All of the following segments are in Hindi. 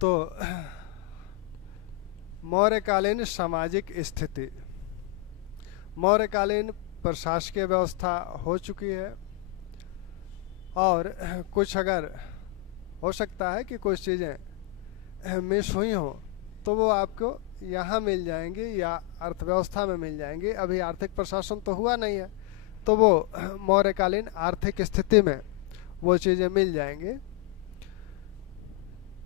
तो मौर्यकालीन सामाजिक स्थिति, मौर्यकालीन प्रशासकीय व्यवस्था हो चुकी है, और कुछ अगर हो सकता है कि कुछ चीज़ें मिस हुई हों तो वो आपको यहाँ मिल जाएंगी या अर्थव्यवस्था में मिल जाएंगी। अभी आर्थिक प्रशासन तो हुआ नहीं है, तो वो मौर्यकालीन आर्थिक स्थिति में वो चीज़ें मिल जाएंगी।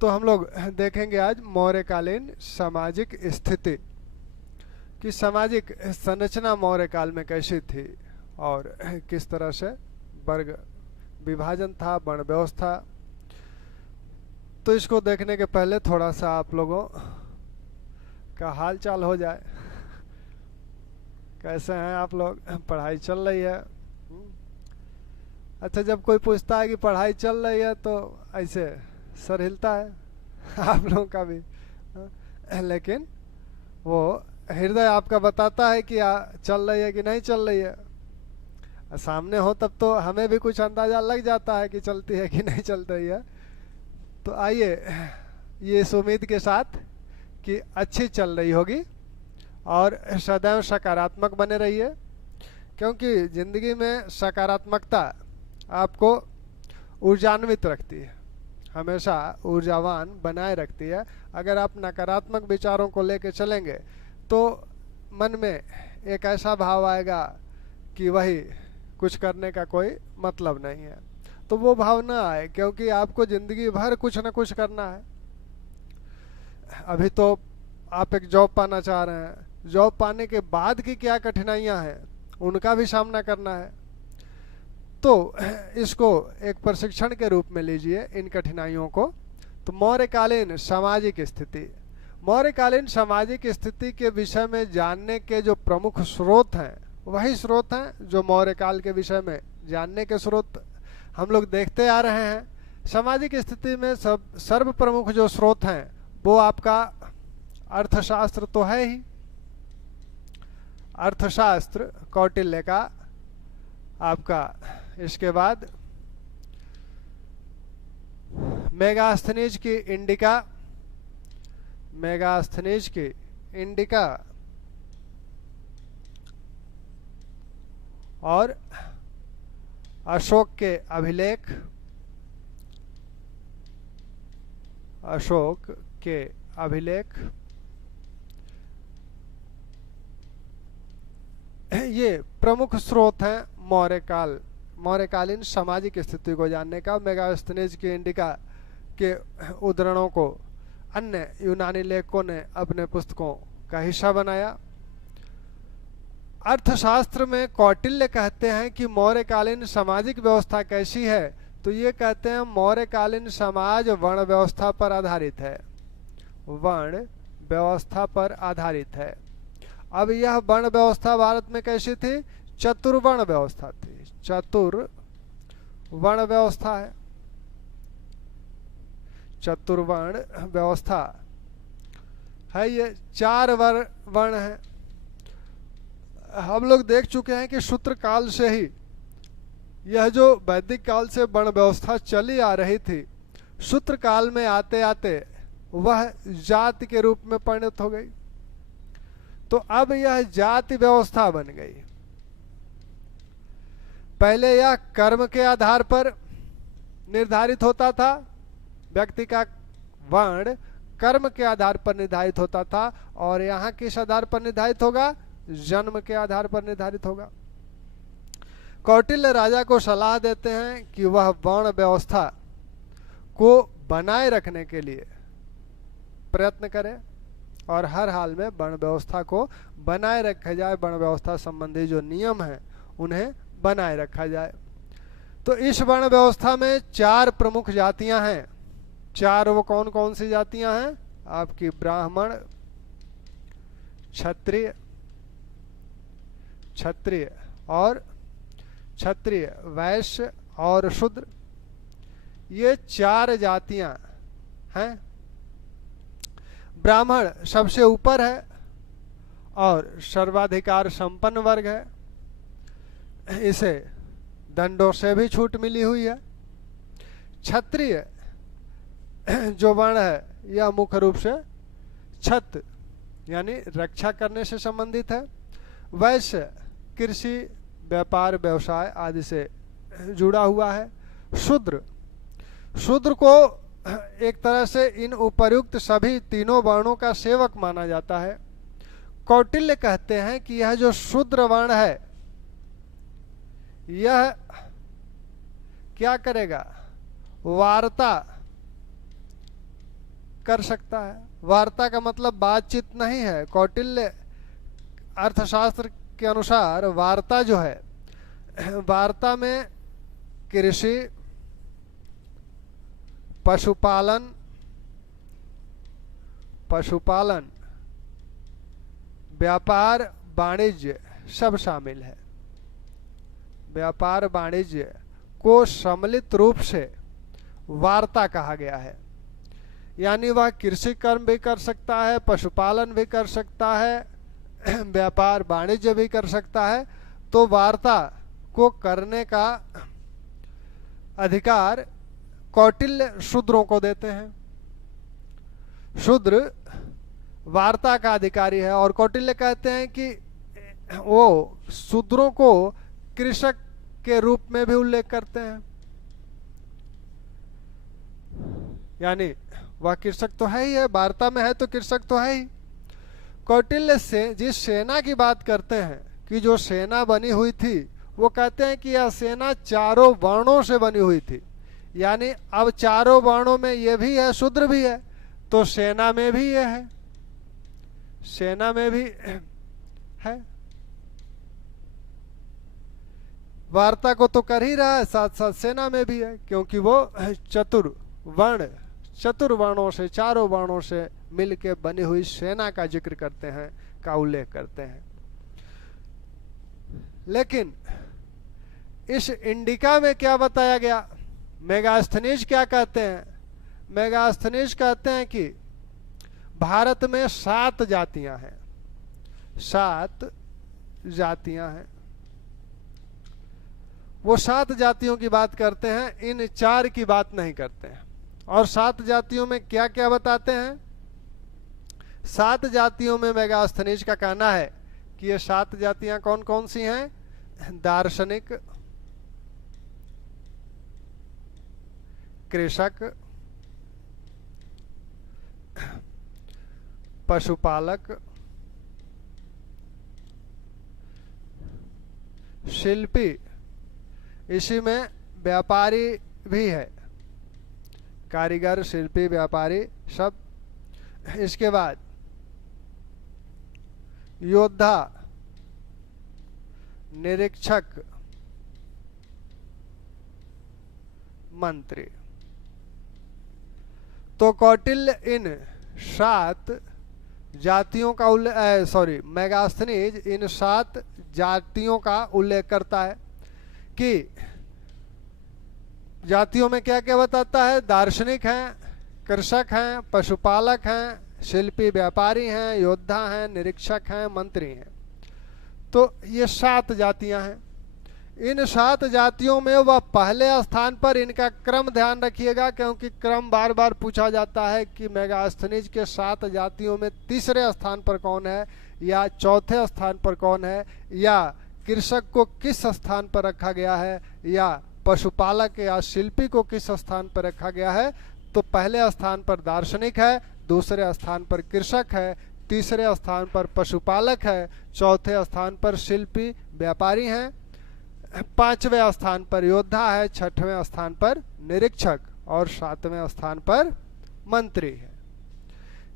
तो हम लोग देखेंगे आज मौर्यकालीन सामाजिक स्थिति कि सामाजिक संरचना मौर्यकाल में कैसी थी और किस तरह से वर्ग विभाजन था, वर्ण व्यवस्था। तो इसको देखने के पहले थोड़ा सा आप लोगों का हाल चाल हो जाए। कैसे हैं आप लोग? पढ़ाई चल रही है? अच्छा, जब कोई पूछता है कि पढ़ाई चल रही है तो ऐसे सर हिलता है आप लोगों का भी, लेकिन वो हृदय आपका बताता है कि चल रही है कि नहीं चल रही है। सामने हो तब तो हमें भी कुछ अंदाजा लग जाता है कि चलती है कि नहीं चल रही है। तो आइए ये इस उम्मीद के साथ कि अच्छी चल रही होगी और सदैव सकारात्मक बने रहिए, क्योंकि ज़िंदगी में सकारात्मकता आपको ऊर्जान्वित रखती है, हमेशा ऊर्जावान बनाए रखती है। अगर आप नकारात्मक विचारों को लेकर चलेंगे तो मन में एक ऐसा भाव आएगा कि वही कुछ करने का कोई मतलब नहीं है। तो वो भाव ना आए, क्योंकि आपको ज़िंदगी भर कुछ ना कुछ करना है। अभी तो आप एक जॉब पाना चाह रहे हैं, जॉब पाने के बाद की क्या कठिनाइयां हैं उनका भी सामना करना है। तो इसको एक प्रशिक्षण के रूप में लीजिए इन कठिनाइयों को। तो मौर्यकालीन सामाजिक स्थिति, मौर्यकालीन सामाजिक स्थिति के विषय में जानने के जो प्रमुख स्रोत हैं वही स्रोत हैं जो मौर्यकाल के विषय में जानने के स्रोत हम लोग देखते आ रहे हैं। सामाजिक स्थिति में सर्व प्रमुख जो स्रोत हैं वो आपका अर्थशास्त्र तो है ही। अर्थशास्त्र कौटिल्य का आपका, इसके बाद मेगास्थनीज की इंडिका, मेगास्थनीज की इंडिका, और अशोक के अभिलेख, अशोक के अभिलेख, ये प्रमुख स्रोत हैं मौर्यकालीन सामाजिक स्थिति को जानने का। मेगास्थनीज की इंडिका के उद्धरणों को अन्य यूनानी लेखकों ने अपने पुस्तकों का हिस्सा बनाया। अर्थशास्त्र में कौटिल्य कहते हैं कि मौर्यकालीन सामाजिक व्यवस्था कैसी है, तो ये कहते हैं मौर्यकालीन समाज वर्ण व्यवस्था पर आधारित है, वर्ण व्यवस्था पर आधारित है। अब यह वर्ण व्यवस्था भारत में कैसी थी? चतुर्वर्ण व्यवस्था थी, चतुर्वर्ण व्यवस्था है। चतुर्वर्ण व्यवस्था है, ये 4 वर्ण है। हम लोग देख चुके हैं कि सूत्र काल से ही यह जो वैदिक काल से वर्ण व्यवस्था चली आ रही थी, सूत्र काल में आते आते वह जाति के रूप में परिणत हो गई। तो अब यह जाति व्यवस्था बन गई। पहले यह कर्म के आधार पर निर्धारित होता था, व्यक्ति का वर्ण कर्म के आधार पर निर्धारित होता था, और यहाँ किस आधार पर निर्धारित होगा? जन्म के आधार पर निर्धारित होगा। कौटिल्य राजा को सलाह देते हैं कि वह वर्ण व्यवस्था को बनाए रखने के लिए प्रयत्न करे और हर हाल में वर्ण व्यवस्था को बनाए रखा जाए, वर्ण व्यवस्था संबंधी जो नियम हैं उन्हें बनाए रखा जाए। तो इस वर्ण व्यवस्था में 4 प्रमुख जातियां हैं। 4 वो कौन कौन सी जातियां हैं? आपकी ब्राह्मण, क्षत्रिय, वैश्य और शूद्र, ये 4 जातियां हैं। ब्राह्मण सबसे ऊपर है और सर्वाधिकार संपन्न वर्ग है, इसे दंडों से भी छूट मिली हुई है। क्षत्रिय जो वर्ण है यह मुख्य रूप से छत यानी रक्षा करने से संबंधित है। वैश्य कृषि, व्यापार, व्यवसाय आदि से जुड़ा हुआ है। शूद्र, शूद्र को एक तरह से इन उपर्युक्त सभी तीनों वर्णों का सेवक माना जाता है। कौटिल्य कहते हैं कि यह जो शूद्र वर्ण है यह क्या करेगा, वार्ता कर सकता है। वार्ता का मतलब बातचीत नहीं है। कौटिल्य अर्थशास्त्र के अनुसार वार्ता जो है, वार्ता में कृषि, पशुपालन, व्यापार, वाणिज्य सब शामिल है। व्यापार वाणिज्य को सम्मिलित रूप से वार्ता कहा गया है। यानी वह कृषि कर्म भी कर सकता है, पशुपालन भी कर सकता है, व्यापार वाणिज्य भी कर सकता है। तो वार्ता को करने का अधिकार कौटिल्य शूद्रों को देते हैं। शूद्र वार्ता का अधिकारी है। और कौटिल्य कहते हैं कि वो शूद्रों को कृषक के रूप में भी उल्लेख करते हैं। यानी वह कृषक तो है ही है, वार्ता में है तो कृषक तो है ही। कौटिल्य से जिस सेना की बात करते हैं कि जो सेना बनी हुई थी, वो कहते हैं कि यह सेना चारों वर्णों से बनी हुई थी। यानी अब चारों वर्णों में ये भी है, शूद्र भी है, तो सेना में भी ये है, सेना में भी है। वार्ता को तो कर ही रहा है, साथ साथ सेना में भी है, क्योंकि वो चतुर्वर्णों से, चारों वर्णों से मिलके बनी हुई सेना का जिक्र करते हैं, का उल्लेख करते हैं। लेकिन इस इंडिका में क्या बताया गया? मेगास्थनीज क्या कहते हैं? मेगास्थनीज कहते हैं कि भारत में 7 जातियां हैं, 7 जातियां हैं। वो 7 जातियों की बात करते हैं, इन 4 की बात नहीं करते हैं। और 7 जातियों में क्या क्या बताते हैं? 7 जातियों में मेगास्थनीज का कहना है कि ये 7 जातियां कौन कौन सी हैं? दार्शनिक, कृषक, पशुपालक, शिल्पी, इसी में व्यापारी भी है, कारीगर, शिल्पी, व्यापारी सब। इसके बाद योद्धा, निरीक्षक, मंत्री। तो कौटिल्य इन 7 जातियों का मेगास्थनीज इन 7 जातियों का उल्लेख करता है कि जातियों में क्या क्या बताता है? दार्शनिक हैं, कृषक हैं, पशुपालक हैं, शिल्पी, व्यापारी हैं, योद्धा हैं, निरीक्षक हैं, मंत्री हैं। तो ये 7 जातियां हैं। इन 7 जातियों में वह पहले स्थान पर, इनका क्रम ध्यान रखिएगा क्योंकि क्रम बार बार पूछा जाता है कि मेगास्थनीज के 7 जातियों में तीसरे स्थान पर कौन है, या चौथे स्थान पर कौन है, या कृषक को किस स्थान पर रखा गया है, या पशुपालक या शिल्पी को किस स्थान पर रखा गया है। तो पहले स्थान पर दार्शनिक है, दूसरे स्थान पर कृषक है, तीसरे स्थान पर पशुपालक है, चौथे स्थान पर शिल्पी, व्यापारी हैं, 5वें स्थान पर योद्धा है, 6वें स्थान पर निरीक्षक और 7वें स्थान पर मंत्री है।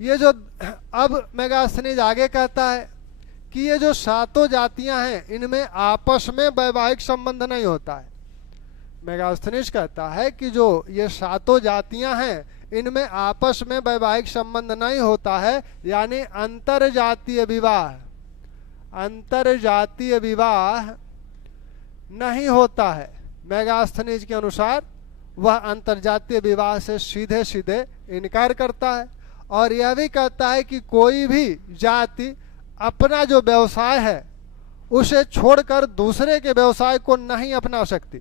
ये जो अब मेगास्थनीज आगे कहता है कि ये जो 7 जातियां हैं इनमें आपस में वैवाहिक संबंध नहीं होता है। मेगास्थनीज कहता है कि जो ये 7 जातियां हैं इनमें आपस में वैवाहिक संबंध नहीं होता है, यानी अंतरजातीय विवाह नहीं होता है। मेगास्थनीज के अनुसार वह अंतरजातीय विवाह से सीधे सीधे इनकार करता है और यह भी कहता है कि कोई भी जाति अपना जो व्यवसाय है उसे छोड़कर दूसरे के व्यवसाय को नहीं अपना सकती।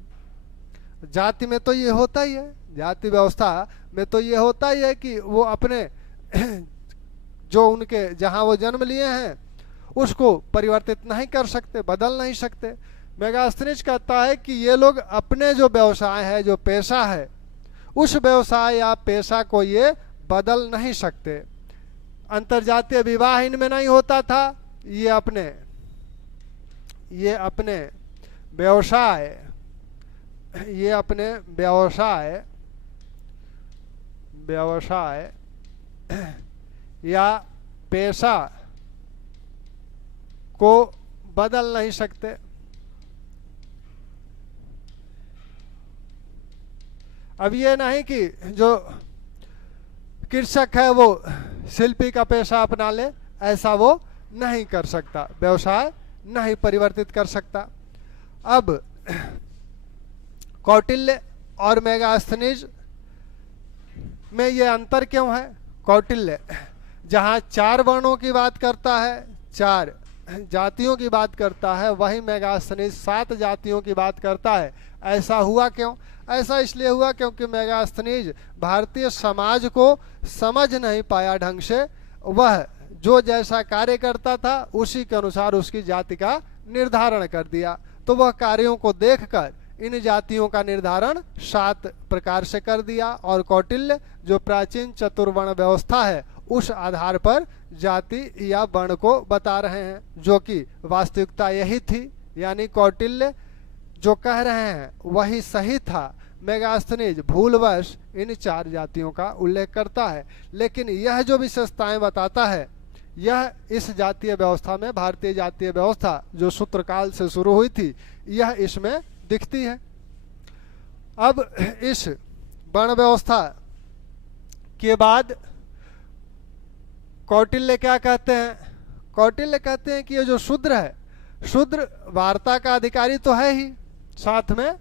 जाति में तो ये होता ही है, जाति व्यवस्था में तो ये होता ही है कि वो अपने जो उनके जहां वो जन्म लिए हैं उसको परिवर्तित नहीं कर सकते, बदल नहीं सकते। मेगास्थनीज कहता है कि ये लोग अपने जो व्यवसाय है, जो पेशा है, उस व्यवसाय या पेशा को ये बदल नहीं सकते। अंतरजातीय विवाह इनमें नहीं होता था, ये अपने व्यवसाय या पेशा को बदल नहीं सकते। अब ये नहीं कि जो कृषक है वो शिल्पी का पेशा अपना ले, ऐसा वो नहीं कर सकता, व्यवसाय नहीं परिवर्तित कर सकता। अब कौटिल्य और मेगास्थनीज में ये अंतर क्यों है? कौटिल्य जहाँ 4 वर्णों की बात करता है, 4 जातियों की बात करता है, वही मेगास्थनीज 7 जातियों की बात करता है। ऐसा हुआ क्यों? ऐसा इसलिए हुआ क्योंकि मेगास्थनीज भारतीय समाज को समझ नहीं पाया ढंग से। वह जो जैसा कार्य करता था उसी के अनुसार उसकी जाति का निर्धारण कर दिया। तो वह कार्यों को देखकर इन जातियों का निर्धारण 7 प्रकार से कर दिया, और कौटिल्य जो प्राचीन चतुर्वर्ण व्यवस्था है उस आधार पर जाति या वर्ण को बता रहे हैं, जो कि वास्तविकता यही थी। यानी कौटिल्य जो कह रहे हैं वही सही था। मेगास्थनीज भूलवश इन 4 जातियों का उल्लेख करता है, लेकिन यह जो विशेषताएं बताता है यह इस जातीय व्यवस्था में, भारतीय जातीय व्यवस्था जो सूत्रकाल से शुरू हुई थी, यह इसमें दिखती है। अब इस वर्ण व्यवस्था के बाद कौटिल्य क्या कहते हैं? कौटिल्य कहते हैं कि ये जो शूद्र है, शूद्र वार्ता का अधिकारी तो है ही, साथ में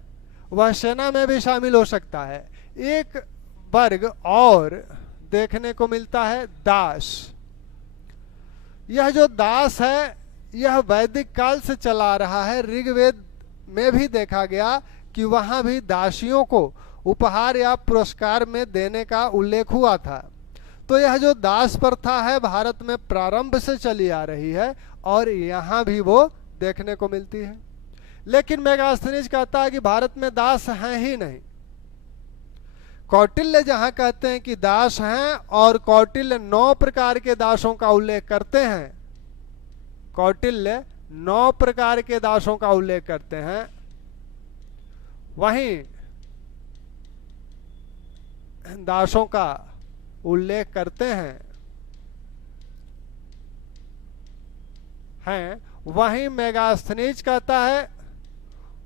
वह सेना में भी शामिल हो सकता है। एक वर्ग और देखने को मिलता है, दास। यह जो दास है यह वैदिक काल से चला आ रहा है। ऋग्वेद में भी देखा गया कि वहां भी दासियों को उपहार या पुरस्कार में देने का उल्लेख हुआ था। तो यह जो दास प्रथा है भारत में प्रारंभ से चली आ रही है और यहाँ भी वो देखने को मिलती है। लेकिन मेगास्थनीज कहता है कि भारत में दास हैं ही नहीं। कौटिल्य जहां कहते हैं कि दास हैं, और कौटिल्य 9 प्रकार के दासों का उल्लेख करते हैं, कौटिल्य 9 प्रकार के दासों का उल्लेख करते हैं, वहीं दासों का उल्लेख करते हैं वहीं मेगास्थनीज कहता है,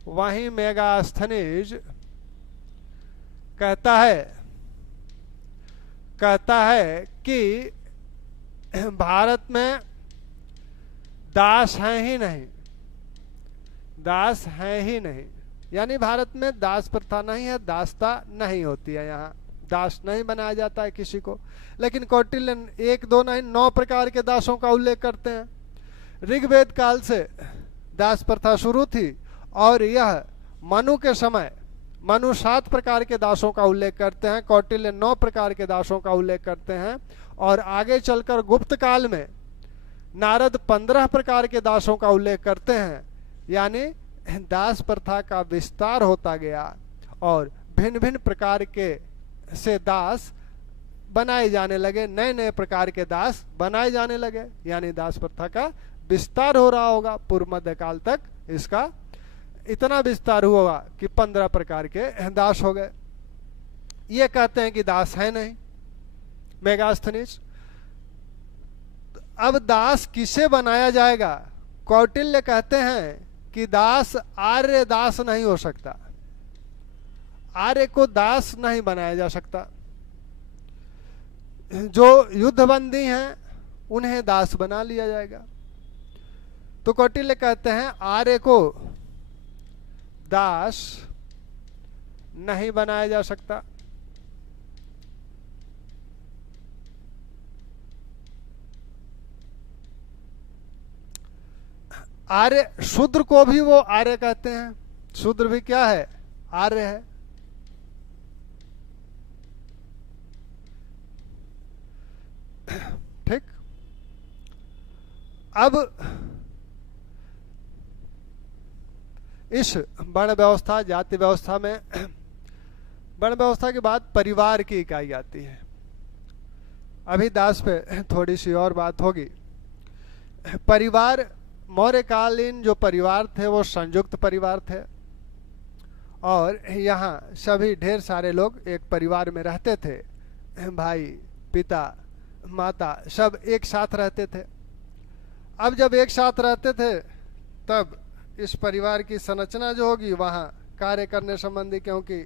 वहीं मेगास्थनीज कहता है कि भारत में दास हैं ही नहीं, दास हैं ही नहीं। यानी भारत में दास प्रथा नहीं है, दासता नहीं होती है, यहाँ दास नहीं बनाया जाता है किसी को। लेकिन कौटिल्य 1, 2 नहीं 9 प्रकार के दासों का उल्लेख करते हैं। ऋग्वेद काल से दास प्रथा शुरू थी, और यह मनु के समय मनु 7 प्रकार के दासों का उल्लेख करते हैं, कौटिल्य 9 प्रकार के दासों का उल्लेख करते हैं, और आगे चलकर गुप्त काल में नारद 15 प्रकार के दासों का उल्लेख करते हैं। यानी दास प्रथा का विस्तार होता गया और भिन्न भिन्न प्रकार के से दास बनाए जाने लगे, नए नए प्रकार के दास बनाए जाने लगे। यानी दास प्रथा का विस्तार हो रहा होगा। पूर्व मध्य काल तक इसका इतना विस्तार हुआ कि 15 प्रकार के दास हो गए। ये कहते हैं कि दास है नहीं मेगास्थनीज। अब दास किसे बनाया जाएगा? कौटिल्य कहते हैं कि दास आर्य दास नहीं हो सकता, आर्य को दास नहीं बनाया जा सकता। जो युद्धबंदी हैं उन्हें दास बना लिया जाएगा। तो कौटिल्य कहते हैं आर्य को दास नहीं बनाया जा सकता। आर्य, शूद्र को भी वो आर्य कहते हैं। शूद्र भी क्या है? आर्य है। अब इस वर्ण व्यवस्था, जाति व्यवस्था में वर्ण व्यवस्था के बाद परिवार की इकाई आती है। अभी दास पे थोड़ी सी और बात होगी। परिवार, मौर्यकालीन जो परिवार थे वो संयुक्त परिवार थे, और यहाँ सभी ढेर सारे लोग एक परिवार में रहते थे। भाई, पिता, माता सब एक साथ रहते थे। अब जब एक साथ रहते थे तब इस परिवार की संरचना जो होगी वहाँ कार्य करने संबंधी, क्योंकि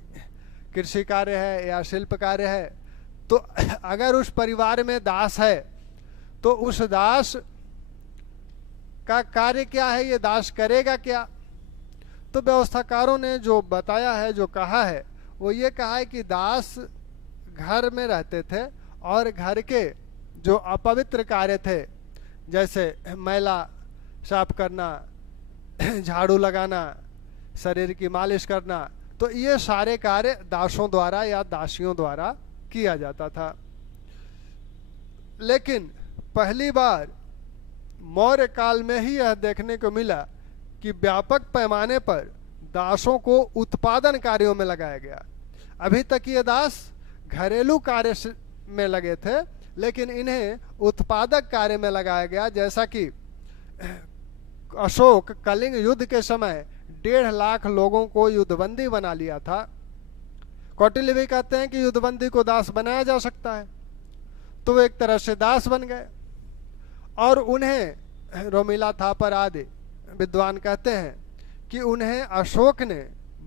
कृषि कार्य है या शिल्प कार्य है, तो अगर उस परिवार में दास है तो उस दास का कार्य क्या है, ये दास करेगा क्या। तो व्यवस्थाकारों ने जो बताया है, जो कहा है, वो ये कहा है कि दास घर में रहते थे और घर के जो अपवित्र कार्य थे, जैसे मैला साफ करना, झाड़ू लगाना, शरीर की मालिश करना, तो ये सारे कार्य दासों द्वारा या दासियों द्वारा किया जाता था। लेकिन पहली बार मौर्य काल में ही यह देखने को मिला कि व्यापक पैमाने पर दासों को उत्पादन कार्यों में लगाया गया। अभी तक ये दास घरेलू कार्य में लगे थे, लेकिन इन्हें उत्पादक कार्य में लगाया गया। जैसा कि अशोक कलिंग युद्ध के समय 1.5 लाख लोगों को युद्धबंदी बना लिया था। कौटिल्य भी कहते हैं कि युद्धबंदी को दास बनाया जा सकता है, तो वो एक तरह से दास बन गए। और उन्हें रोमिला थापर आदि विद्वान कहते हैं कि उन्हें अशोक ने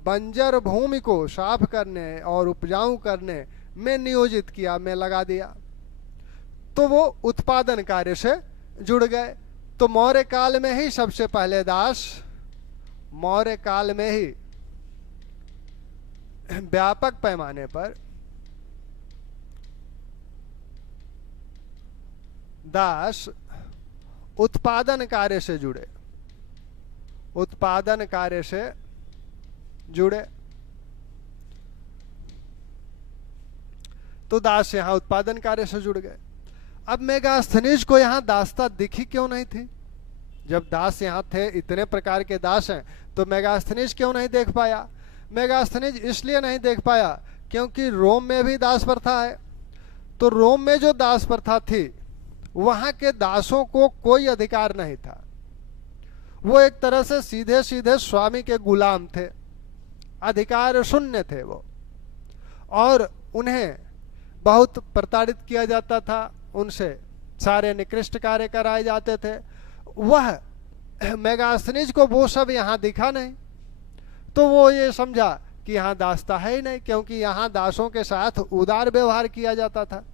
बंजर भूमि को साफ करने और उपजाऊ करने में नियोजित किया, में लगा दिया, तो वो उत्पादन कार्य से जुड़ गए। तो मौर्य काल में ही सबसे पहले दास, मौर्य काल में ही व्यापक पैमाने पर दास उत्पादन कार्य से जुड़े, उत्पादन कार्य से जुड़े। तो दास यहां उत्पादन कार्य से जुड़ गए। अब मेगास्थनीज को यहां दासता दिखी क्यों नहीं थी? जब दास यहां थे, इतने प्रकार के दास हैं, तो मेगास्थनीज क्यों नहीं देख पाया? मेगास्थनीज इसलिए नहीं देख पाया क्योंकि रोम में भी दास प्रथा है। तो रोम में जो दास प्रथा थी, वहां के दासों को कोई अधिकार नहीं था। वो एक तरह से सीधे सीधे स्वामी के गुलाम थे, अधिकार शून्य थे वो, और उन्हें बहुत प्रताड़ित किया जाता था, उनसे सारे निकृष्ट कार्य कराए जाते थे। वह मेगास्थनीज को वो सब यहाँ दिखा नहीं, तो वो ये समझा कि यहाँ दासता है ही नहीं, क्योंकि यहाँ दासों के साथ उदार व्यवहार किया जाता था।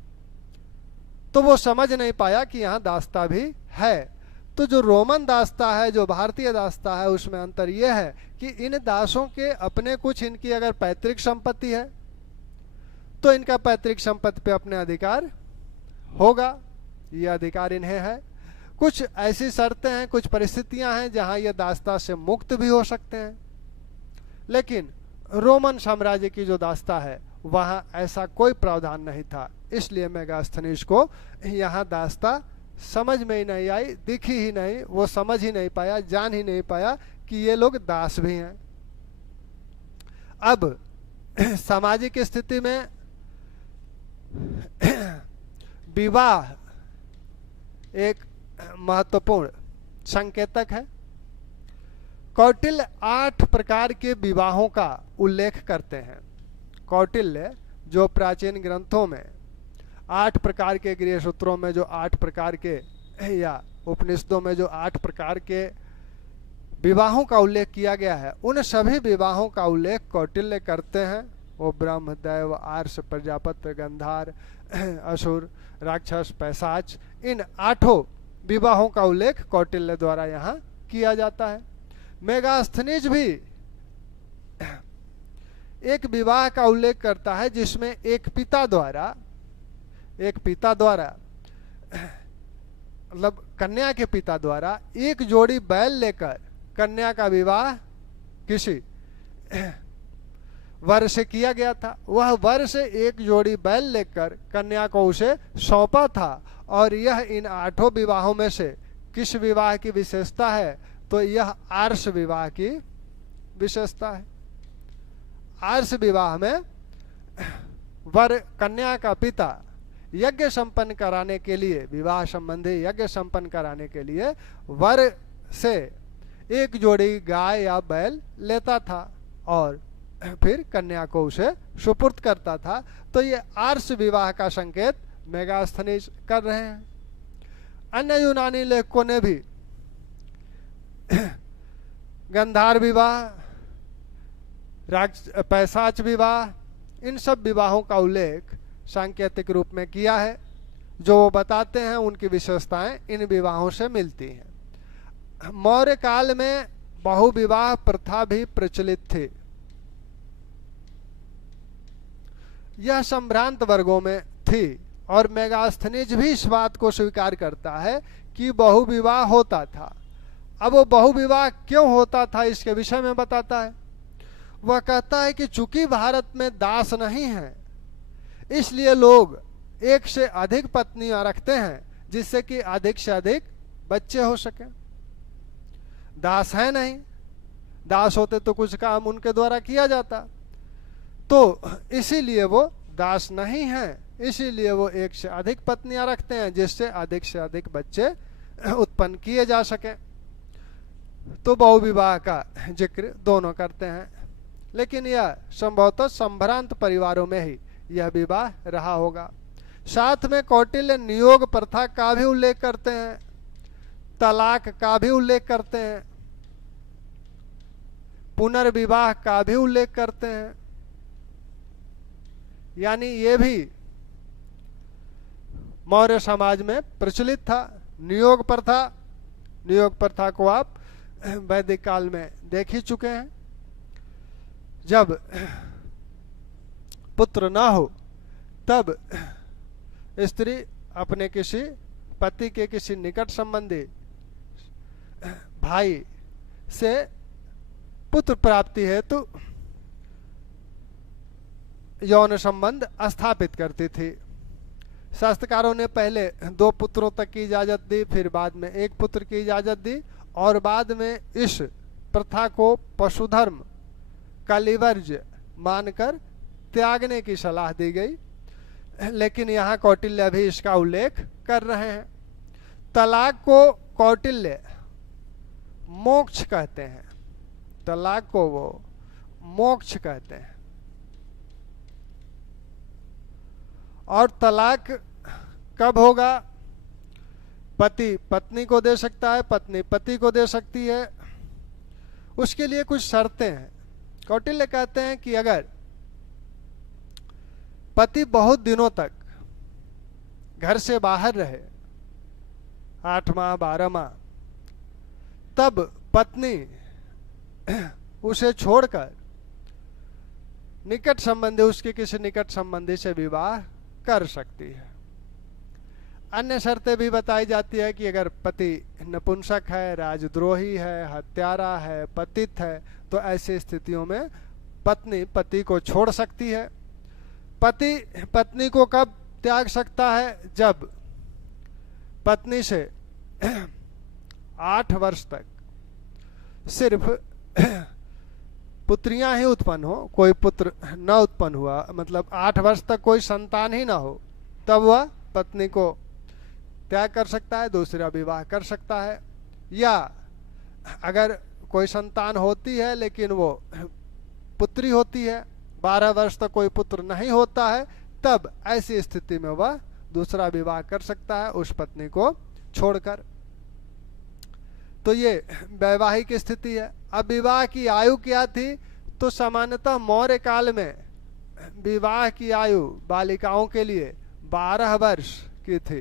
तो वो समझ नहीं पाया कि यहाँ दासता भी है। तो जो रोमन दासता है, जो भारतीय दासता है, उसमें अंतर यह है कि इन दासों के अपने कुछ, इनकी अगर पैतृक संपत्ति है तो इनका पैतृक संपत्ति पे अपने अधिकार होगा, ये अधिकार इन्हें है। कुछ ऐसी शर्तें हैं, कुछ परिस्थितियां हैं जहां ये दासता से मुक्त भी हो सकते हैं। लेकिन रोमन साम्राज्य की जो दासता है वहां ऐसा कोई प्रावधान नहीं था, इसलिए मेगास्थनीज को यहाँ दासता समझ में ही नहीं आई, दिखी ही नहीं, वो समझ ही नहीं पाया, जान ही नहीं पाया कि ये लोग दास भी हैं। अब सामाजिक स्थिति में विवाह एक महत्वपूर्ण संकेतक है। कौटिल्य 8 प्रकार के विवाहों का उल्लेख करते हैं। कौटिल्य जो प्राचीन ग्रंथों में 8 प्रकार के गृह सूत्रों में जो 8 प्रकार के, या उपनिषदों में जो 8 प्रकार के विवाहों का उल्लेख किया गया है, उन सभी विवाहों का उल्लेख कौटिल्य करते हैं। वो ब्रह्म, दैव, आर्ष, प्रजापति, गंधार, असुर, राक्षस, पैशाच, इन 8 विवाहों का उल्लेख कौटिल्य द्वारा यहाँ किया जाता है। मेगास्थनीज भी एक विवाह का उल्लेख करता है जिसमें एक पिता द्वारा मतलब कन्या के पिता द्वारा एक जोड़ी बैल लेकर कन्या का विवाह किसी वर से किया गया था। वह वर से एक जोड़ी बैल लेकर कन्या को उसे सौंपा था, और यह इन 8 विवाहों में से किस विवाह की विशेषता है, तो यह आर्ष विवाह की विशेषता है। आर्ष विवाह में वर कन्या का पिता यज्ञ संपन्न कराने के लिए, विवाह संबंधी यज्ञ संपन्न कराने के लिए वर से एक जोड़ी गाय या बैल लेता था और फिर कन्या को उसे सुपुर्द करता था। तो ये आर्ष विवाह का संकेत मेगास्थनीज कर रहे हैं। अन्य यूनानी लेखकों ने भी गंधार विवाह, पैशाच विवाह, इन सब विवाहों का उल्लेख सांकेतिक रूप में किया है। जो वो बताते हैं उनकी विशेषताएं इन विवाहों से मिलती हैं। मौर्य काल में बहुविवाह प्रथा भी प्रचलित थी। यह संभ्रांत वर्गों में थी और मेगास्थनीज भी इस बात को स्वीकार करता है कि बहुविवाह होता था। अब वो बहुविवाह क्यों होता था इसके विषय में बताता है। वह कहता है कि चूंकि भारत में दास नहीं है, इसलिए लोग एक से अधिक पत्नियां रखते हैं जिससे कि अधिक से अधिक बच्चे हो सके। दास है नहीं, दास होते तो कुछ काम उनके द्वारा किया जाता, तो इसीलिए वो दास नहीं है, इसीलिए वो एक से अधिक पत्नियां रखते हैं जिससे अधिक से अधिक बच्चे उत्पन्न किए जा सके। तो बहुविवाह का जिक्र दोनों करते हैं, लेकिन यह संभवतः संभ्रांत परिवारों में ही यह विवाह रहा होगा। साथ में कौटिल्य नियोग प्रथा का भी उल्लेख करते हैं, तलाक का भी उल्लेख करते हैं, पुनर्विवाह का भी उल्लेख करते हैं। यानी ये भी मौर्य समाज में प्रचलित था। नियोग प्रथा को आप वैदिक काल में देख ही चुके हैं। जब पुत्र ना हो तब स्त्री अपने किसी पति के किसी निकट संबंधी भाई से पुत्र प्राप्ति हेतु यौन संबंध स्थापित करती थी। शास्त्रकारों ने पहले 2 पुत्रों तक की इजाजत दी, फिर बाद में 1 पुत्र की इजाजत दी और बाद में इस प्रथा को पशुधर्म कलिवर्ज्य मानकर त्यागने की सलाह दी गई। लेकिन यहाँ कौटिल्य भी इसका उल्लेख कर रहे हैं। तलाक को कौटिल्य मोक्ष कहते हैं, तलाक को वो मोक्ष कहते हैं। और तलाक कब होगा? पति पत्नी को दे सकता है, पत्नी पति को दे सकती है। उसके लिए कुछ शर्तें हैं। कौटिल्य कहते हैं कि अगर पति बहुत दिनों तक घर से बाहर रहे, 8 माह 12 माह, तब पत्नी उसे छोड़कर निकट संबंधी, उसके किसी निकट संबंधी से विवाह कर सकती है। अन्य शर्तें भी बताई जाती है कि अगर पति नपुंसक है, राजद्रोही है, हत्यारा है, पतित है, तो ऐसी स्थितियों में पत्नी पति को छोड़ सकती है। पति पत्नी को कब त्याग सकता है? जब पत्नी से 8 वर्ष तक सिर्फ पुत्रियां ही उत्पन्न हो, कोई पुत्र न उत्पन्न हुआ, मतलब 8 वर्ष तक कोई संतान ही ना हो, तब वह पत्नी को त्याग कर सकता है, दूसरा विवाह कर सकता है। या अगर कोई संतान होती है लेकिन वो पुत्री होती है, 12 वर्ष तक कोई पुत्र नहीं होता है, तब ऐसी स्थिति में वह दूसरा विवाह कर सकता है उस पत्नी को छोड़कर। तो ये वैवाहिक स्थिति है। अब विवाह की आयु क्या थी? तो सामान्यतः मौर्य काल में विवाह की आयु बालिकाओं के लिए 12 वर्ष की थी।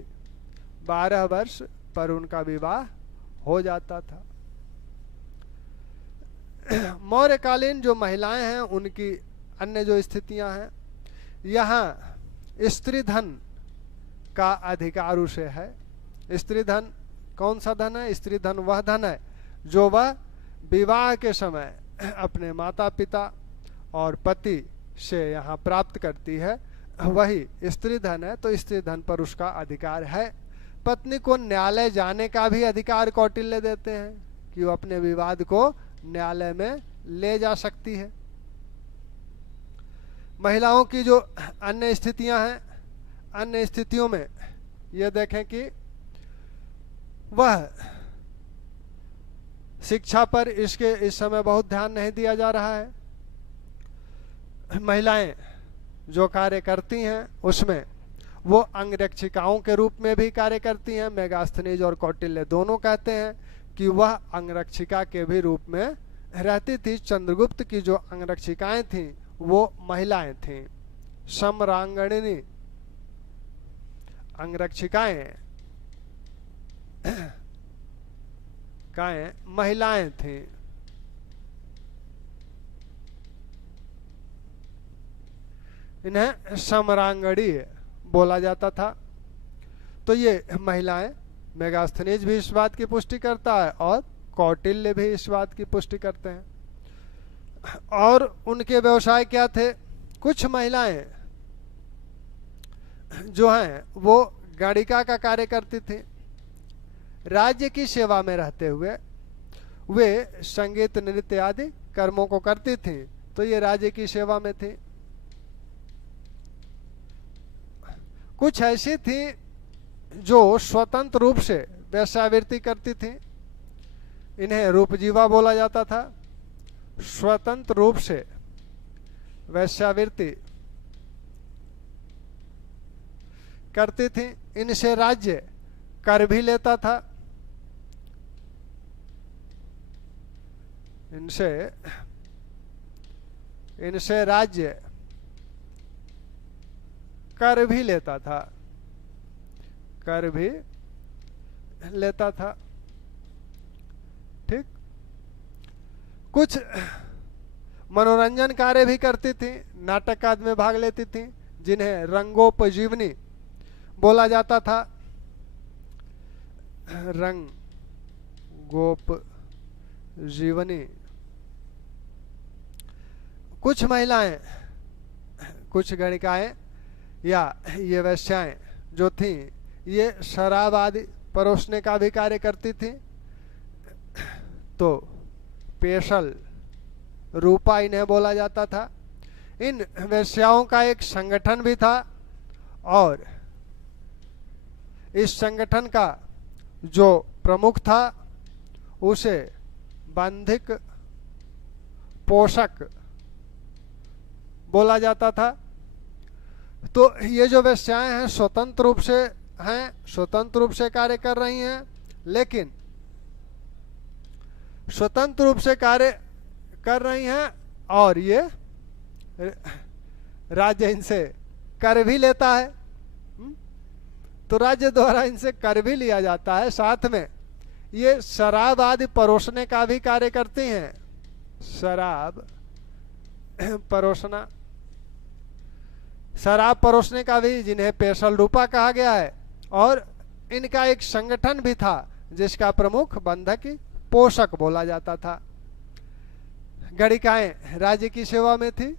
12 वर्ष पर उनका विवाह हो जाता था। मौर्यकालीन जो महिलाएं हैं उनकी अन्य जो स्थितियां हैं, यहाँ स्त्री धन का अधिकार उसे है। स्त्री धन कौन सा धन है? स्त्री धन वह धन है जो वह विवाह के समय अपने माता पिता और पति से यहाँ प्राप्त करती है, वही स्त्री धन है। तो स्त्री धन पर उसका अधिकार है, पत्नी को न्यायालय जाने का भी अधिकार कौटिल्य देते हैं कि वो अपने विवाद को न्यायालय में ले जा सकती है। महिलाओं की जो अन्य स्थितियां हैं, अन्य स्थितियों में ये देखें कि वह शिक्षा पर इसके इस समय बहुत ध्यान नहीं दिया जा रहा है। महिलाएं जो कार्य करती हैं उसमें वो अंगरक्षिकाओं के रूप में भी कार्य करती हैं। मेगास्थनीज और कौटिल्य दोनों कहते हैं कि वह अंगरक्षिका के भी रूप में रहती थी। चंद्रगुप्त की जो अंगरक्षिकाएं थीं वो महिलाएं थीं। सम्रांगणिनी अंगरक्षिकाएं महिलाएं थीं। इन्हें सम्रांगणी बोला जाता था। तो ये महिलाएं, मेगास्थनीज भी इस बात की पुष्टि करता है और कौटिल्य भी इस बात की पुष्टि करते हैं। और उनके व्यवसाय क्या थे? कुछ महिलाएं जो हैं वो गणिका का कार्य करती थी। राज्य की सेवा में रहते हुए वे संगीत नृत्य आदि कर्मों को करती थी, तो ये राज्य की सेवा में थी। कुछ ऐसी थी जो स्वतंत्र रूप से वेश्यावृत्ति करती थी। इन्हें रूपजीवा बोला जाता था। स्वतंत्र रूप से वेश्यावृत्ति करती थी। इनसे राज्य कर भी लेता था। इनसे राज्य कर भी लेता था। कर भी लेता था। ठीक। कुछ मनोरंजन कार्य भी करती थी। नाटक आदि में भाग लेती थी, जिन्हें रंगोपजीवनी बोला जाता था। रंगोपजीवनी। कुछ महिलाएं, कुछ गणिकाएं या ये वेश्याएं जो थीं, ये शराब आदि परोसने का भी कार्य करती थी। तो पेशल रूपा इन्हें बोला जाता था। इन वेश्याओं का एक संगठन भी था और इस संगठन का जो प्रमुख था उसे बंधिक पोषक बोला जाता था। तो ये जो वेश्याएं हैं स्वतंत्र रूप से कार्य कर रही हैं, लेकिन स्वतंत्र रूप से कार्य कर रही हैं और ये राज्य इनसे कर भी लेता है। तो राज्य द्वारा इनसे कर भी लिया जाता है। साथ में ये शराब आदि परोसने का भी कार्य करती हैं। शराब परोसना, शराब परोसने का भी, जिन्हें पेशल रूपा कहा गया है। और इनका एक संगठन भी था जिसका प्रमुख बंधक पोषक बोला जाता था। गणिकाएं राज्य की सेवा में थी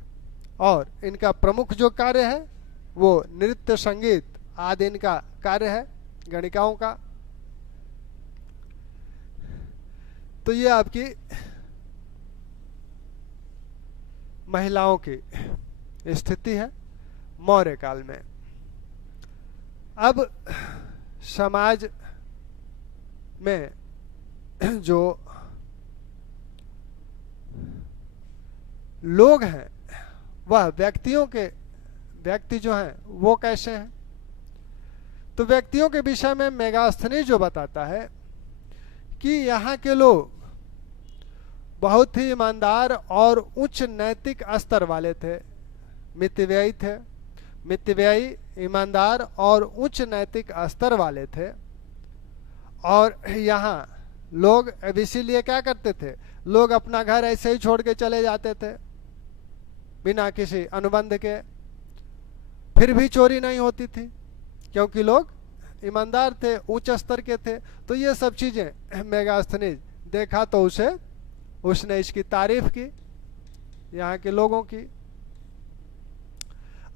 और इनका प्रमुख जो कार्य है वो नृत्य संगीत आदि इनका कार्य है गणिकाओं का। तो ये आपकी महिलाओं की स्थिति है मौर्य काल में। अब समाज में जो लोग हैं वह व्यक्ति जो हैं वो कैसे हैं? तो व्यक्तियों के विषय में मेगास्थनीज जो बताता है कि यहाँ के लोग बहुत ही ईमानदार और उच्च नैतिक स्तर वाले थे, मितव्ययी थे। मितव्ययी, ईमानदार और उच्च नैतिक स्तर वाले थे। और यहाँ लोग अब इसीलिए क्या करते थे, लोग अपना घर ऐसे ही छोड़ के चले जाते थे बिना किसी अनुबंध के। फिर भी चोरी नहीं होती थी क्योंकि लोग ईमानदार थे, उच्च स्तर के थे। तो ये सब चीजें मेगास्थनीज देखा तो उसने इसकी तारीफ की यहाँ के लोगों की।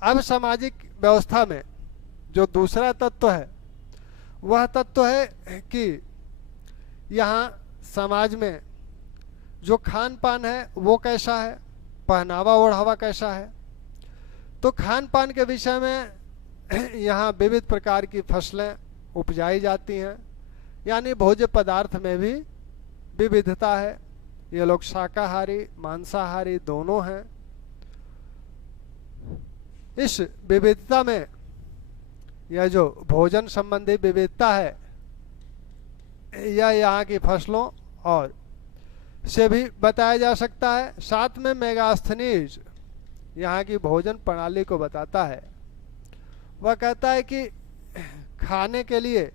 अब सामाजिक व्यवस्था में जो दूसरा तत्व है वह तत्व है कि यहाँ समाज में जो खान पान है वो कैसा है, पहनावा ओढ़ावा कैसा है। तो खान पान के विषय में यहाँ विविध प्रकार की फसलें उपजाई जाती हैं, यानी भोज्य पदार्थ में भी विविधता है। ये लोग शाकाहारी मांसाहारी दोनों हैं। इस विविधता में यह जो भोजन संबंधी विविधता है, यह यहाँ की फसलों और से भी बताया जा सकता है। साथ में मेगास्थनीज यहाँ की भोजन प्रणाली को बताता है। वह कहता है कि खाने के लिए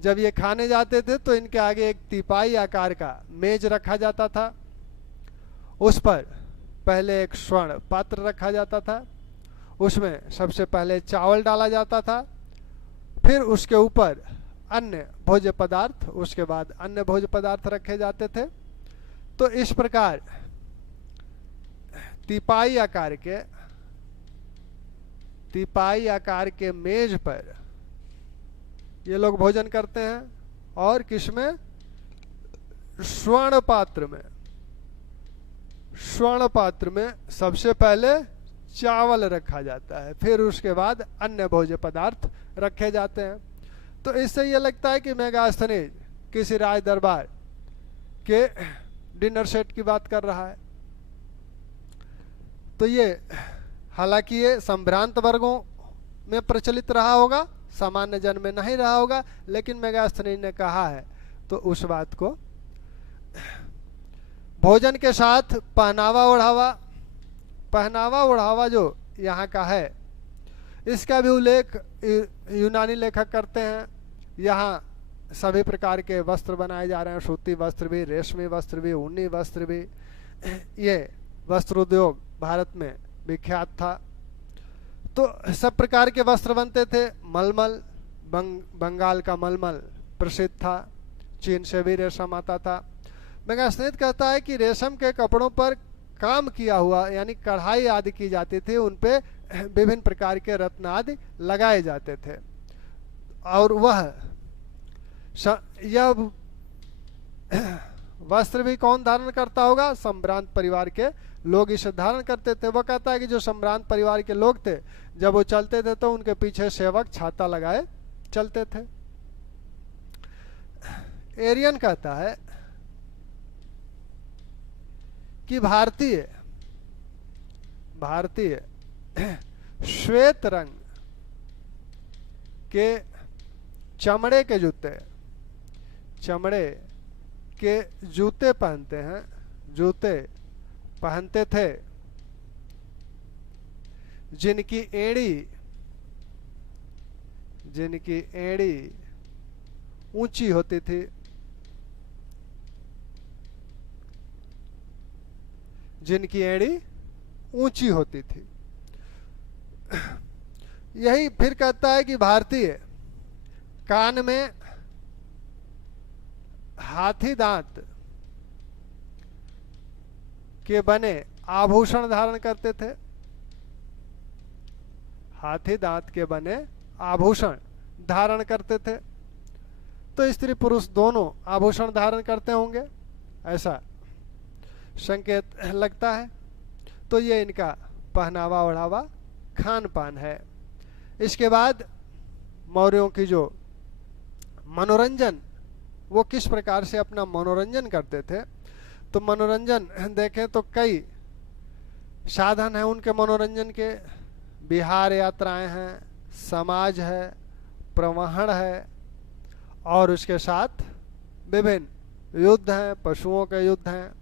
जब ये खाने जाते थे तो इनके आगे एक तिपाई आकार का मेज रखा जाता था। उस पर पहले एक स्वर्ण पात्र रखा जाता था, उसमें सबसे पहले चावल डाला जाता था, फिर उसके ऊपर अन्य भोज्य पदार्थ, उसके बाद अन्य भोज्य पदार्थ रखे जाते थे। तो इस प्रकार तिपाई आकार के मेज पर ये लोग भोजन करते हैं। और किसमें? स्वर्ण पात्र में सबसे पहले चावल रखा जाता है, फिर उसके बाद अन्य भोज्य पदार्थ रखे जाते हैं। तो इससे ये लगता है कि मेगास्थनीज किसी राज दरबार के डिनर सेट की बात कर रहा है। तो ये हालांकि ये संभ्रांत वर्गों में प्रचलित रहा होगा, सामान्य जन में नहीं रहा होगा, लेकिन मेगास्थनीज ने कहा है तो उस बात को। भोजन के साथ पहनावा ओढ़ावा जो यहाँ का है, इसका भी उल्लेख यूनानी लेखक करते हैं। यहाँ सभी प्रकार के वस्त्र बनाए जा रहे हैं, सूती वस्त्र भी, रेशमी वस्त्र भी, ऊनी वस्त्र भी। ये वस्त्र उद्योग भारत में विख्यात था। तो सब प्रकार के वस्त्र बनते थे। मलमल, बंगाल का मलमल प्रसिद्ध था, चीन से भी रेशम आता था। मेगास्थनीज कहता है कि रेशम के कपड़ों पर काम किया हुआ, यानी कढ़ाई आदि की जाती थी, उन पे विभिन्न प्रकार के रत्न आदि लगाए जाते थे। और यह वस्त्र भी कौन धारण करता होगा? संभ्रांत परिवार के लोग इसे धारण करते थे। वह कहता है कि जो संभ्रांत परिवार के लोग थे, जब वो चलते थे तो उनके पीछे सेवक छाता लगाए चलते थे। एरियन कहता है कि भारतीय श्वेत रंग के चमड़े के जूते पहनते थे, जिनकी एड़ी ऊंची होती थी। यही फिर कहता है कि भारतीय कान में हाथी दांत के बने आभूषण धारण करते थे। हाथी दांत के बने आभूषण धारण करते थे। तो स्त्री पुरुष दोनों आभूषण धारण करते होंगे, ऐसा संकेत लगता है। तो ये इनका पहनावा ओढ़ावा खान पान है। इसके बाद मौर्यों की जो मनोरंजन, वो किस प्रकार से अपना मनोरंजन करते थे। तो मनोरंजन देखें तो कई साधन हैं उनके मनोरंजन के। विहार यात्राएं हैं, समाज है, प्रवहन है, और उसके साथ विभिन्न युद्ध हैं, पशुओं के युद्ध हैं,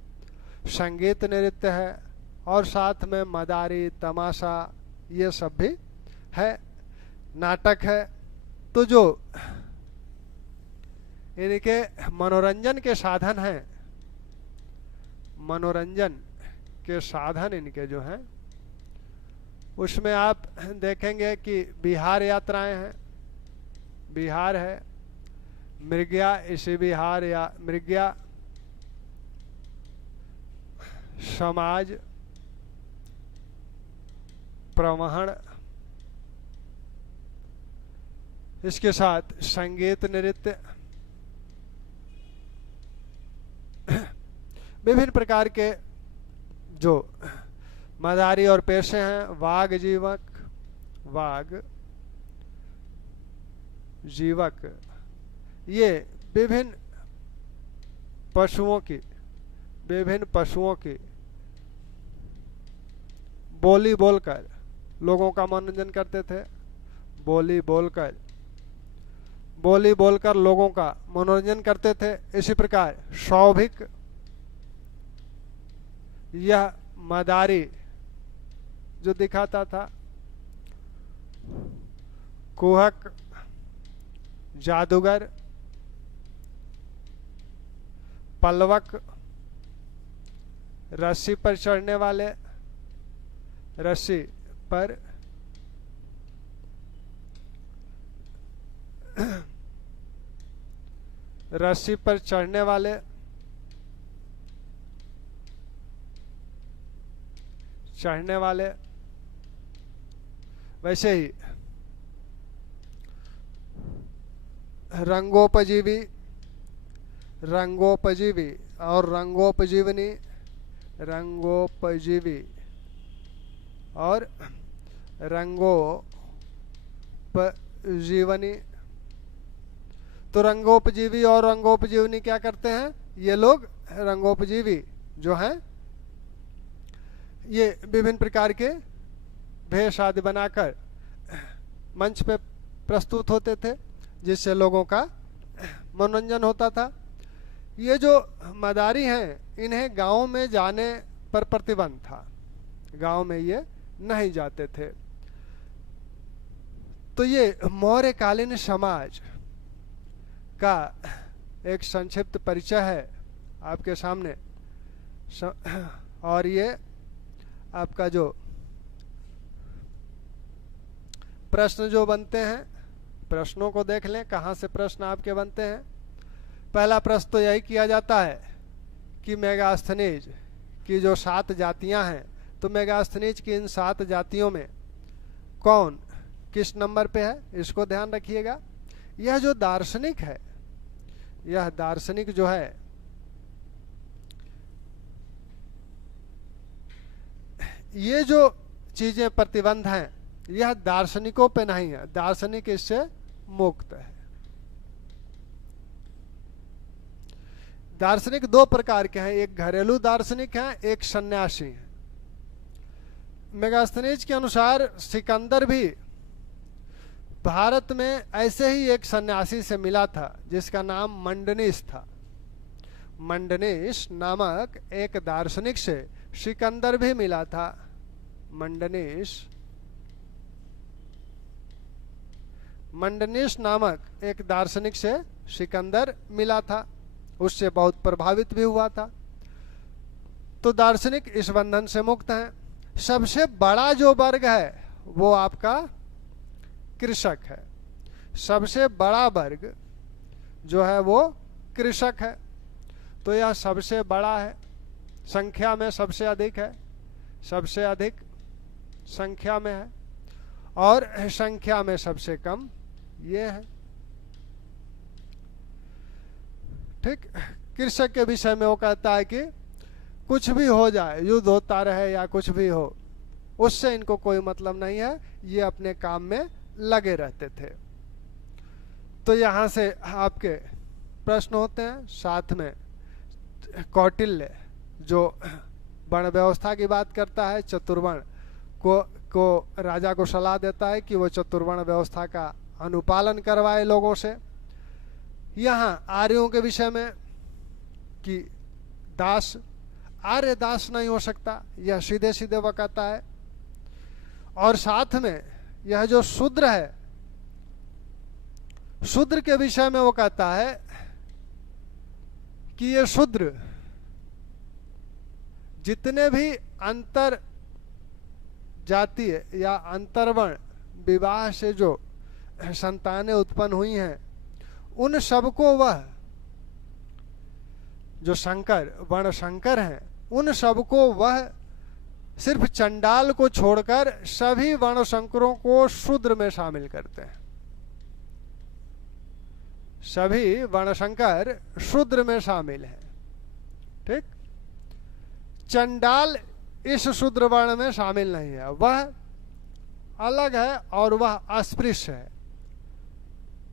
संगीत नृत्य है, और साथ में मदारी तमाशा ये सब भी है, नाटक है। तो जो इनके मनोरंजन के साधन हैं, मनोरंजन के साधन इनके जो हैं, उसमें आप देखेंगे कि विहार यात्राएं हैं। विहार है, मृग्या, इसी विहार या मृग्या, समाज, प्रवहन, इसके साथ संगीत नृत्य, विभिन्न प्रकार के जो मदारी और पेशे हैं, वाग जीवक, ये विभिन्न पशुओं की बोली बोलकर लोगों का मनोरंजन करते थे। बोली बोलकर लोगों का मनोरंजन करते थे। इसी प्रकार सौभिक, यह मदारी जो दिखाता था, कुहक, जादूगर, पल्लवक, रस्सी पर चढ़ने वाले, रस्सी पर चढ़ने वाले, वैसे ही रंगोपजीवी और रंगोपजीवनी, और रंगोपजीवनी। तो रंगोपजीवी और रंगोपजीवनी क्या करते हैं? ये लोग रंगोपजीवी जो हैं, ये विभिन्न प्रकार के भेष आदि बनाकर मंच पे प्रस्तुत होते थे, जिससे लोगों का मनोरंजन होता था। ये जो मदारी हैं, इन्हें गांव में जाने पर प्रतिबंध था, गांव में ये नहीं जाते थे। तो ये मौर्यकालीन समाज का एक संक्षिप्त परिचय है आपके सामने। और ये आपका जो प्रश्न जो बनते हैं, प्रश्नों को देख लें कहाँ से प्रश्न आपके बनते हैं। पहला प्रश्न तो यही किया जाता है कि मेगास्थनीज की जो 7 जातियां हैं, तो मेगास्थनीज की इन 7 जातियों में कौन किस नंबर पे है, इसको ध्यान रखिएगा। यह जो दार्शनिक है, यह दार्शनिक जो है, ये जो चीजें प्रतिबंध हैं, यह दार्शनिकों पे नहीं है, दार्शनिक इससे मुक्त है। दार्शनिक 2 प्रकार के हैं, एक घरेलू दार्शनिक हैं, एक सन्यासी हैं। मेगास्थनीज के अनुसार सिकंदर भी भारत में ऐसे ही एक सन्यासी से मिला था, जिसका नाम मंडनीश था। मंडनीश नामक एक दार्शनिक से सिकंदर भी मिला था। मंडनीश नामक एक दार्शनिक से सिकंदर मिला था, उससे बहुत प्रभावित भी हुआ था। तो दार्शनिक इस बंधन से मुक्त हैं। सबसे बड़ा जो वर्ग है वो आपका कृषक है। सबसे बड़ा वर्ग जो है वो कृषक है। तो यह सबसे बड़ा है, संख्या में सबसे अधिक है, सबसे अधिक संख्या में है, और संख्या में सबसे कम ये है। ठीक, कृषक के विषय में वो कहता है कि कुछ भी हो जाए, युद्ध होता रहे या कुछ भी हो, उससे इनको कोई मतलब नहीं है, ये अपने काम में लगे रहते थे। तो यहाँ से आपके प्रश्न होते हैं। साथ में कौटिल्य जो वर्ण व्यवस्था की बात करता है, चतुर्वर्ण को राजा को सलाह देता है कि वो चतुर्वर्ण व्यवस्था का अनुपालन करवाए लोगों से। यहाँ आर्यों के विषय में कि दास, आर्य दास नहीं हो सकता, यह सीधे सीधे वो कहता है। और साथ में यह जो शूद्र है, शूद्र के विषय में वो कहता है कि ये शूद्र जितने भी अंतर जातीय या अंतर्वर्ण विवाह से जो संतानें उत्पन्न हुई हैं, उन सबको वह जो शंकर वर्ण शंकर हैं, उन सबको वह सिर्फ चंडाल को छोड़कर सभी वर्ण शंकरों को शूद्र में शामिल करते हैं। सभी वर्णशंकर शूद्र में शामिल हैं। ठीक, चंडाल इस शूद्र वर्ण में शामिल नहीं है, वह अलग है और वह अस्पृश्य है,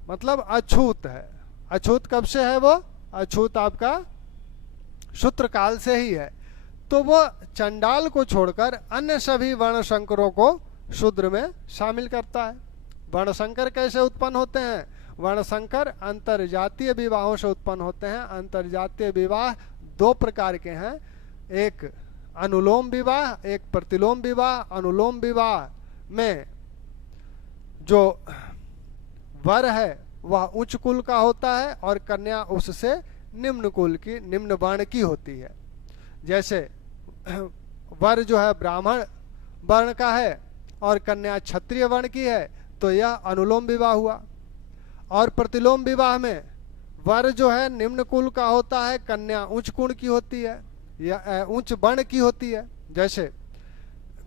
मतलब अछूत है। अछूत कब से है? वो अछूत आपका शूद्र काल से ही है। तो वो चंडाल को छोड़कर अन्य सभी वर्णशंकरों को शूद्र में शामिल करता है। वर्णशंकर कैसे उत्पन्न होते हैं? वर्णशंकर अंतरजातीय विवाहों से उत्पन्न होते हैं। अंतरजातीय विवाह दो प्रकार के हैं, एक अनुलोम विवाह, एक प्रतिलोम विवाह। अनुलोम विवाह में जो वर है वह उच्च कुल का होता है और कन्या उससे निम्न कुल की, निम्न वर्ण की होती है। जैसे वर जो है ब्राह्मण वर्ण का है और कन्या क्षत्रिय वर्ण की है, तो यह अनुलोम विवाह हुआ। और प्रतिलोम विवाह में वर जो है निम्न कुल का होता है, कन्या उच्च कुल की होती है या उच्च वर्ण की होती है। जैसे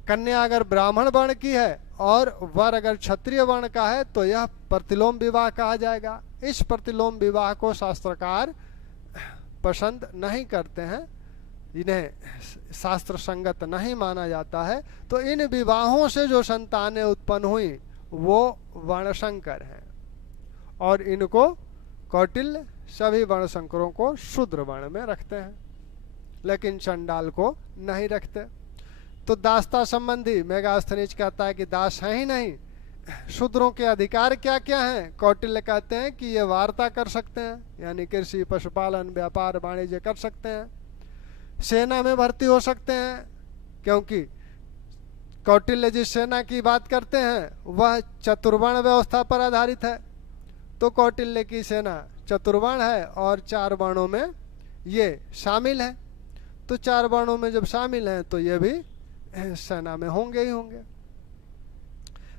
कन्या अगर ब्राह्मण वर्ण की है और वर अगर क्षत्रिय वर्ण का है तो यह प्रतिलोम विवाह कहा जाएगा। इस प्रतिलोम विवाह को शास्त्रकार पसंद नहीं करते हैं, इन्हें शास्त्र संगत नहीं माना जाता है। तो इन विवाहों से जो संतानें उत्पन्न हुई वो वर्णशंकर हैं और इनको कौटिल्य सभी वर्णशंकरों को शूद्र वर्ण में रखते हैं, लेकिन चंडाल को नहीं रखते। तो दासता संबंधी मेगास्थनीज कहता है कि दास है ही नहीं। शूद्रों के अधिकार क्या क्या हैं? कौटिल्य कहते हैं कि ये वार्ता कर सकते हैं, यानी कृषि, पशुपालन, व्यापार, वाणिज्य कर सकते हैं। सेना में भर्ती हो सकते हैं, क्योंकि कौटिल्य जिस सेना की बात करते हैं वह चतुर्वर्ण व्यवस्था पर आधारित है। तो कौटिल्य की सेना चतुर्वर्ण है और 4 वर्णों में ये शामिल है। तो 4 वर्णों में जब शामिल हैं तो ये भी सेना में होंगे ही होंगे।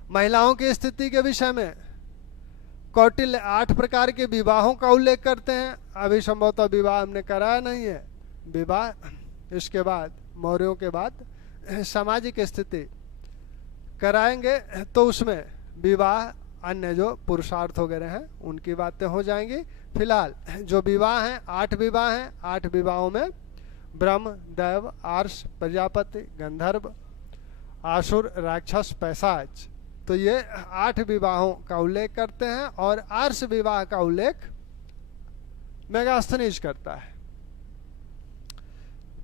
महिलाओं की स्थिति के विषय में कौटिल्य 8 प्रकार के विवाहों का उल्लेख करते हैं। अभी संभवतः विवाह हमने कराया नहीं है, विवाह इसके बाद मौर्यों के बाद सामाजिक स्थिति कराएंगे, तो उसमें विवाह अन्य जो पुरुषार्थ वगैरह हैं उनकी बातें हो जाएंगी। फिलहाल जो विवाह हैं 8 विवाह हैं। 8 विवाहों में ब्रह्म, दैव, आर्ष, प्रजापति, गंधर्व, आसुर, राक्षस, पैशाच, तो ये 8 विवाहों का उल्लेख करते हैं और आर्ष विवाह का उल्लेख मेगास्थनीज करता है।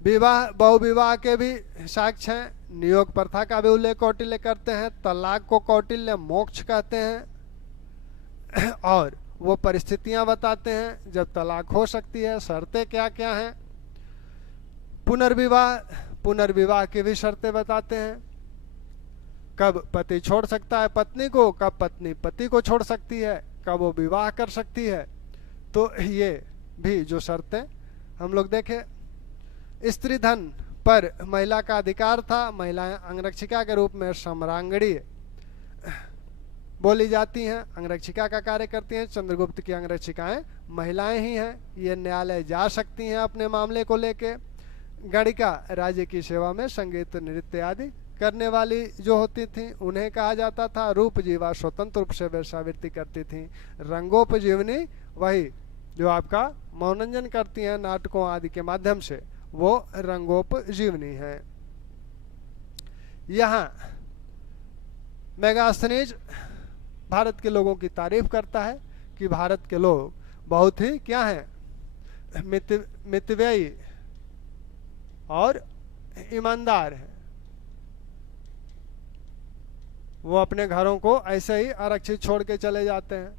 विवाह बहुविवाह के भी साक्ष्य हैं। नियोग प्रथा का भी उल्लेख कौटिल्य करते हैं। तलाक को कौटिल्य मोक्ष कहते हैं और वो परिस्थितियां बताते हैं जब तलाक हो सकती है, शर्तें क्या क्या हैं। पुनर्विवाह की भी शर्तें बताते हैं, कब पति छोड़ सकता है पत्नी को, कब पत्नी पति को छोड़ सकती है, कब वो विवाह कर सकती है। तो ये भी जो शर्तें हम लोग देखें। स्त्री धन पर महिला का अधिकार था। महिलाएं अंगरक्षिका के रूप में सम्रांगणी बोली जाती हैं, अंगरक्षिका का कार्य करती हैं। चंद्रगुप्त की अंगरक्षिकाएं महिलाएं ही हैं। ये न्यायालय जा सकती हैं अपने मामले को लेके। गणिका राज्य की सेवा में संगीत, नृत्य आदि करने वाली जो होती थी उन्हें कहा जाता था। रूपजीवा स्वतंत्र रूप से वेश्यावृत्ति करती थी। रंगोपजीवनी वही जो आपका मनोरंजन करती हैं नाटकों आदि के माध्यम से, वो रंगोपजीवनी है। यहाँ मेगास्थनीज भारत के लोगों की तारीफ करता है कि भारत के लोग बहुत ही क्या हैं, मितव्ययी और ईमानदार हैं। वो अपने घरों को ऐसे ही आरक्षित छोड़ के चले जाते हैं।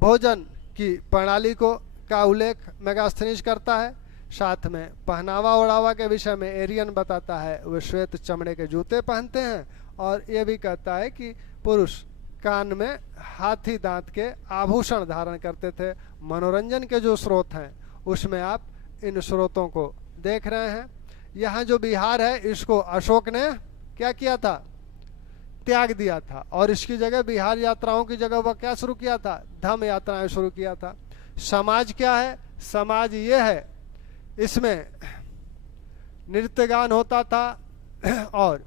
भोजन की प्रणाली को का उल्लेख मेगास्थनीज करता है। साथ में पहनावा ओढ़ावा के विषय में एरियन बताता है, वे श्वेत चमड़े के जूते पहनते हैं और ये भी कहता है कि पुरुष कान में हाथी दांत के आभूषण धारण करते थे। मनोरंजन के जो स्रोत हैं उसमें आप इन स्रोतों को देख रहे हैं। यहाँ जो बिहार है इसको अशोक ने क्या किया था, त्याग दिया था और इसकी जगह बिहार यात्राओं की जगह वह क्या शुरू किया था, धम्म यात्राएं शुरू किया था। समाज क्या है, समाज ये है, इसमें नृत्य गान होता था और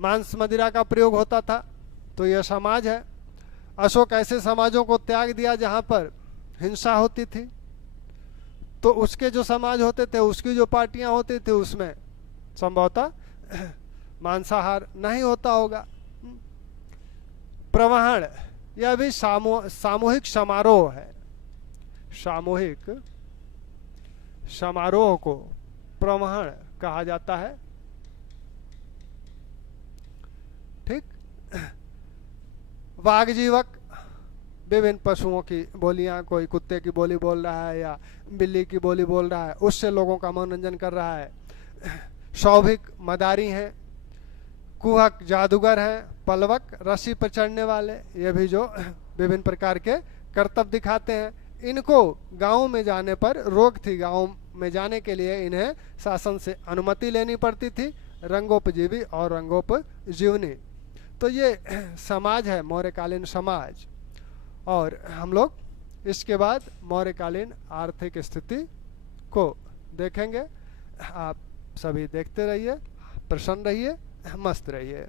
मांस मदिरा का प्रयोग होता था। तो यह समाज है। अशोक ऐसे समाजों को त्याग दिया जहां पर हिंसा होती थी, तो उसके जो समाज होते थे, उसकी जो पार्टियां होती थी, उसमें संभवतः मांसाहार नहीं होता होगा। प्रवहन, यह भी सामूहिक समारोह है। सामूहिक समारोह को प्रवहन कहा जाता है। ठीक। वागजीवक, विभिन्न पशुओं की बोलियां, कोई कुत्ते की बोली बोल रहा है या बिल्ली की बोली बोल रहा है, उससे लोगों का मनोरंजन कर रहा है। सौभिक, मदारी हैं। कुहक, जादूगर हैं। पलवक, रस्सी पर चढ़ने वाले, ये भी जो विभिन्न प्रकार के करतब दिखाते हैं। इनको गांव में जाने पर रोक थी, गांव में जाने के लिए इन्हें शासन से अनुमति लेनी पड़ती थी। रंगोपजीवी और रंगोपजीवनी, तो ये समाज है मौर्यकालीन समाज। और हम लोग इसके बाद मौर्यकालीन आर्थिक स्थिति को देखेंगे। आप सभी देखते रहिए, प्रसन्न रहिए, मस्त रहिए।